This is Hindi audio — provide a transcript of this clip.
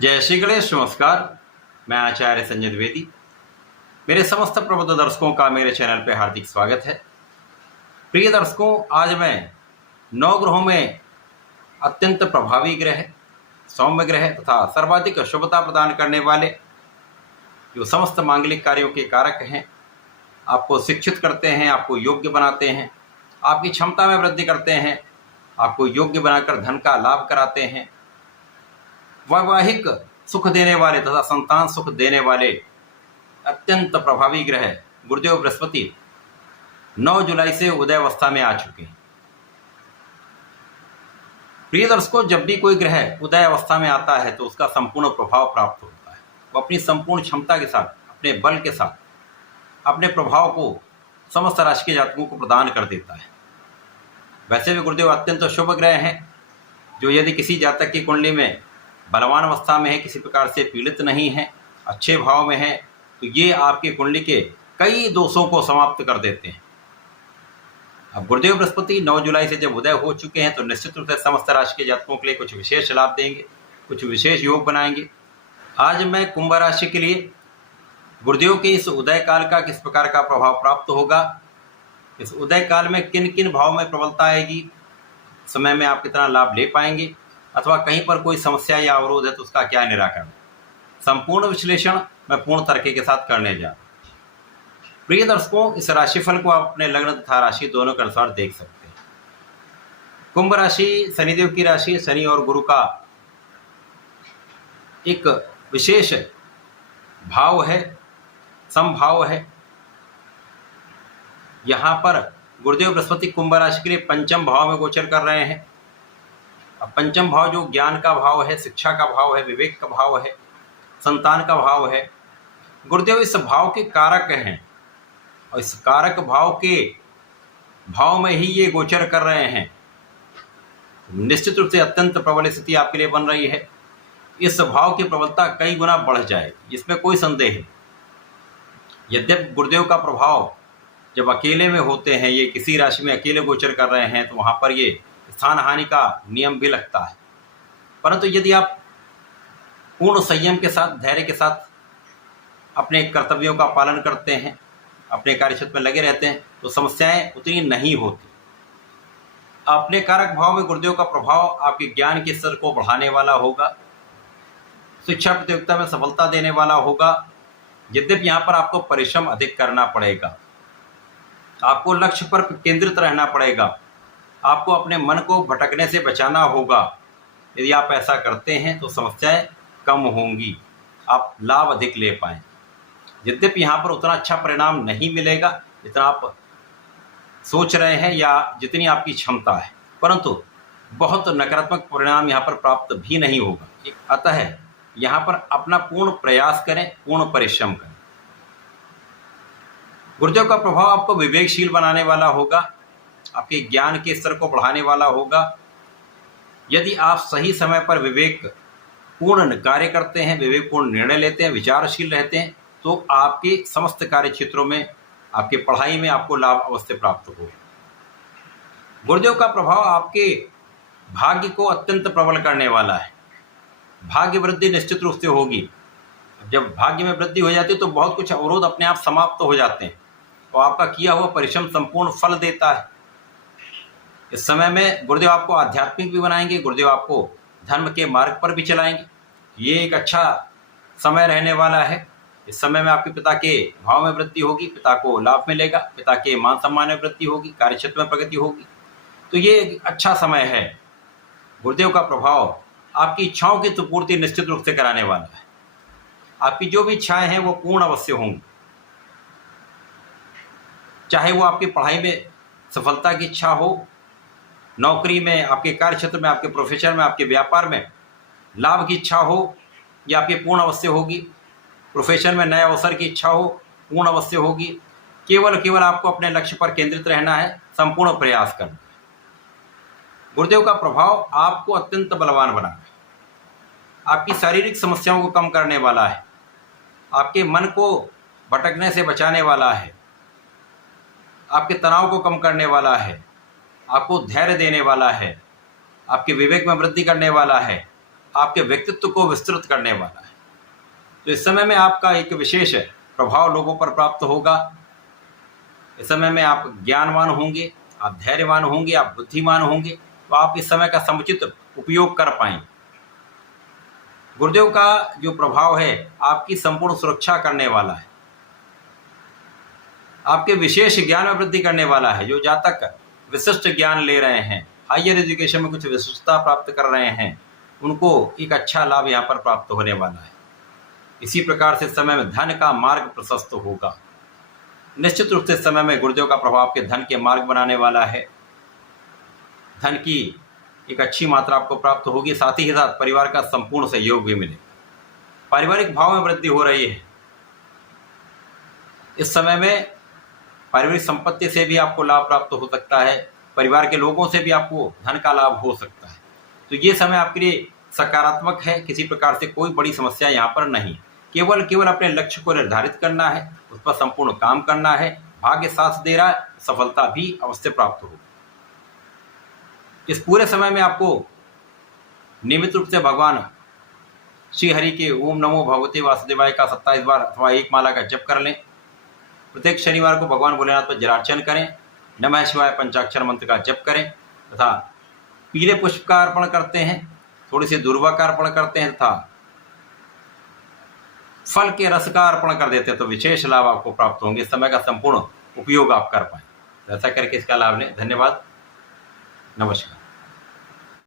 जय श्री गणेश। नमस्कार, मैं आचार्य संजय द्विवेदी। मेरे समस्त प्रबुद्ध दर्शकों का मेरे चैनल पर हार्दिक स्वागत है। प्रिय दर्शकों, आज मैं 9 ग्रहों में अत्यंत प्रभावी ग्रह, सौम्य ग्रह तथा सर्वाधिक शुभता प्रदान करने वाले, जो समस्त मांगलिक कार्यों के कारक हैं, आपको शिक्षित करते हैं, आपको योग्य बनाते हैं, आपकी क्षमता में वृद्धि करते हैं, आपको योग्य बनाकर धन का लाभ कराते हैं, वैवाहिक सुख देने वाले तथा संतान सुख देने वाले अत्यंत प्रभावी ग्रह गुरुदेव बृहस्पति 9 जुलाई से उदय अवस्था में आ चुके हैं। प्रिय दर्शकों, जब भी कोई ग्रह उदय अवस्था में आता है तो उसका संपूर्ण प्रभाव प्राप्त होता है। वो अपनी संपूर्ण क्षमता के साथ, अपने बल के साथ, अपने प्रभाव को समस्त राशि के जातकों को प्रदान कर देता है। वैसे भी गुरुदेव अत्यंत शुभ ग्रह हैं, जो यदि किसी जातक की कुंडली में बलवान अवस्था में है, किसी प्रकार से पीड़ित नहीं है, अच्छे भाव में है, तो ये आपकी कुंडली के कई दोषों को समाप्त कर देते हैं। अब गुरुदेव बृहस्पति 9 जुलाई से जब उदय हो चुके हैं तो निश्चित रूप से समस्त राशि के जातकों के लिए कुछ विशेष लाभ देंगे, कुछ विशेष योग बनाएंगे। आज मैं कुंभ राशि के लिए गुरुदेव के इस उदय काल का किस प्रकार का प्रभाव प्राप्त होगा, इस उदय काल में किन किन भाव में प्रबलता आएगी, समय में आप कितना लाभ ले पाएंगे, अथवा कहीं पर कोई समस्या या अवरोध है तो उसका क्या निराकरण, संपूर्ण विश्लेषण मैं पूर्ण तरीके के साथ करने जा रहा हूं। प्रिय दर्शकों, इस राशिफल को आप अपने लग्न तथा राशि दोनों के अनुसार देख सकते हैं। कुंभ राशि शनिदेव की राशि, शनि और गुरु का एक विशेष भाव है, समभाव है। यहाँ पर गुरुदेव बृहस्पति कुंभ राशि के लिए पंचम भाव में गोचर कर रहे हैं। अब पंचम भाव जो ज्ञान का भाव है, शिक्षा का भाव है, विवेक का भाव है, संतान का भाव है, गुरुदेव इस भाव के कारक हैं और इस कारक भाव के भाव में ही ये गोचर कर रहे हैं। निश्चित रूप से अत्यंत प्रबल स्थिति आपके लिए बन रही है। इस भाव की प्रबलता कई गुना बढ़ जाएगी, इसमें कोई संदेह नहीं। यद्यपि गुरुदेव का प्रभाव जब अकेले में होते हैं, ये किसी राशि में अकेले गोचर कर रहे हैं, तो वहाँ पर ये स्थान हानि का नियम भी लगता है। परंतु यदि आप पूर्ण संयम के साथ, धैर्य के साथ अपने कर्तव्यों का पालन करते हैं, अपने कार्यक्षेत्र में लगे रहते हैं, तो समस्याएं उतनी नहीं होती। अपने कारक भाव में गुरुदेव का प्रभाव आपके ज्ञान के स्तर को बढ़ाने वाला होगा, शिक्षा प्रतियोगिता में सफलता देने वाला होगा। यद्यपि यहाँ पर आपको परिश्रम अधिक करना पड़ेगा, आपको लक्ष्य पर केंद्रित रहना पड़ेगा, आपको अपने मन को भटकने से बचाना होगा। यदि आप ऐसा करते हैं तो समस्याएं कम होंगी, आप लाभ अधिक ले पाएं। यद्यपि यहाँ पर उतना अच्छा परिणाम नहीं मिलेगा जितना आप सोच रहे हैं या जितनी आपकी क्षमता है, परंतु बहुत नकारात्मक परिणाम यहाँ पर प्राप्त भी नहीं होगा। अतः यहाँ पर अपना पूर्ण प्रयास करें, पूर्ण परिश्रम करें। गुरुदेव का प्रभाव आपको विवेकशील बनाने वाला होगा, आपके ज्ञान के स्तर को बढ़ाने वाला होगा। यदि आप सही समय पर विवेक पूर्ण कार्य करते हैं, विवेकपूर्ण निर्णय लेते हैं, विचारशील रहते हैं, तो आपके समस्त कार्य क्षेत्रों में, आपके पढ़ाई में आपको लाभ अवश्य प्राप्त होगा। गुरुदेव का प्रभाव आपके भाग्य को अत्यंत प्रबल करने वाला है। भाग्य वृद्धि निश्चित रूप से होगी। जब भाग्य में वृद्धि हो जाती है तो बहुत कुछ अवरोध अपने आप समाप्त हो जाते हैं और आपका किया हुआ परिश्रम संपूर्ण फल देता है। इस समय में गुरुदेव आपको आध्यात्मिक भी बनाएंगे, गुरुदेव आपको धर्म के मार्ग पर भी चलाएंगे। ये एक अच्छा समय रहने वाला है। इस समय में आपके पिता के भाव में वृद्धि होगी, पिता को लाभ मिलेगा, पिता के मान सम्मान में वृद्धि होगी, कार्यक्षेत्र में प्रगति होगी। तो ये एक अच्छा समय है। गुरुदेव का प्रभाव आपकी इच्छाओं की तो पूर्ति निश्चित रूप से कराने वाला है। आपकी जो भी इच्छाएं हैं वो पूर्ण अवश्य होंगी, चाहे वो आपकी पढ़ाई में सफलता की इच्छा हो, नौकरी में, आपके कार्य क्षेत्र में, आपके प्रोफेशन में, आपके व्यापार में लाभ की इच्छा हो, या आपकी पूर्ण अवश्य होगी। प्रोफेशन में नए अवसर की इच्छा हो, पूर्ण अवश्य होगी। केवल आपको अपने लक्ष्य पर केंद्रित रहना है, संपूर्ण प्रयास करना है। गुरुदेव का प्रभाव आपको अत्यंत बलवान बनाना है, आपकी शारीरिक समस्याओं को कम करने वाला है, आपके मन को भटकने से बचाने वाला है, आपके तनाव को कम करने वाला है, आपको धैर्य देने वाला है, आपके विवेक में वृद्धि करने वाला है, आपके व्यक्तित्व को विस्तृत करने वाला है। तो इस समय में आपका एक विशेष प्रभाव लोगों पर प्राप्त होगा। इस समय में आप ज्ञानवान होंगे, आप धैर्यवान होंगे, आप बुद्धिमान होंगे, तो आप इस समय का समुचित उपयोग कर पाएंगे। गुरुदेव का जो प्रभाव है आपकी संपूर्ण सुरक्षा करने वाला है, आपके विशेष ज्ञान में वृद्धि करने वाला है। जो जातक विशिष्ट ज्ञान ले रहे हैं, हायर एजुकेशन में कुछ विशिष्टता प्राप्त कर रहे हैं, उनको एक अच्छा लाभ यहाँ पर प्राप्त होने वाला है। इसी प्रकार से समय में धन का मार्ग प्रशस्त होगा। निश्चित रूप से समय में गुरुदेव का प्रभाव आपके धन के मार्ग बनाने वाला है। धन की एक अच्छी मात्रा आपको प्राप्त होगी, साथ ही साथ परिवार का संपूर्ण सहयोग भी मिले। पारिवारिक भाव में वृद्धि हो रही है। इस समय में पारिवारिक संपत्ति से भी आपको लाभ प्राप्त हो सकता है, परिवार के लोगों से भी आपको धन का लाभ हो सकता है। तो ये समय आपके लिए सकारात्मक है। किसी प्रकार से कोई बड़ी समस्या यहाँ पर नहीं। केवल अपने लक्ष्य को निर्धारित करना है, उस पर संपूर्ण काम करना है। भाग्य साथ दे रहा है, सफलता भी अवश्य प्राप्त हो। इस पूरे समय में आपको नियमित रूप से भगवान श्री हरि के ओम नमो भगवते वासुदेवाय का 27 बार अथवा एक माला का जप कर लें। प्रत्येक शनिवार को भगवान भोलेनाथ पर जलार्चन करें। नमः शिवाय पंचाक्षर मंत्र का जप करें तथा पीले पुष्प का अर्पण करते हैं, थोड़ी सी दुर्वा का अर्पण करते हैं तथा फल के रस का अर्पण कर देते हैं, तो विशेष लाभ आपको प्राप्त होंगे। समय का संपूर्ण उपयोग आप कर पाएं। तो ऐसा करके इसका लाभ लें। धन्यवाद। नमस्कार।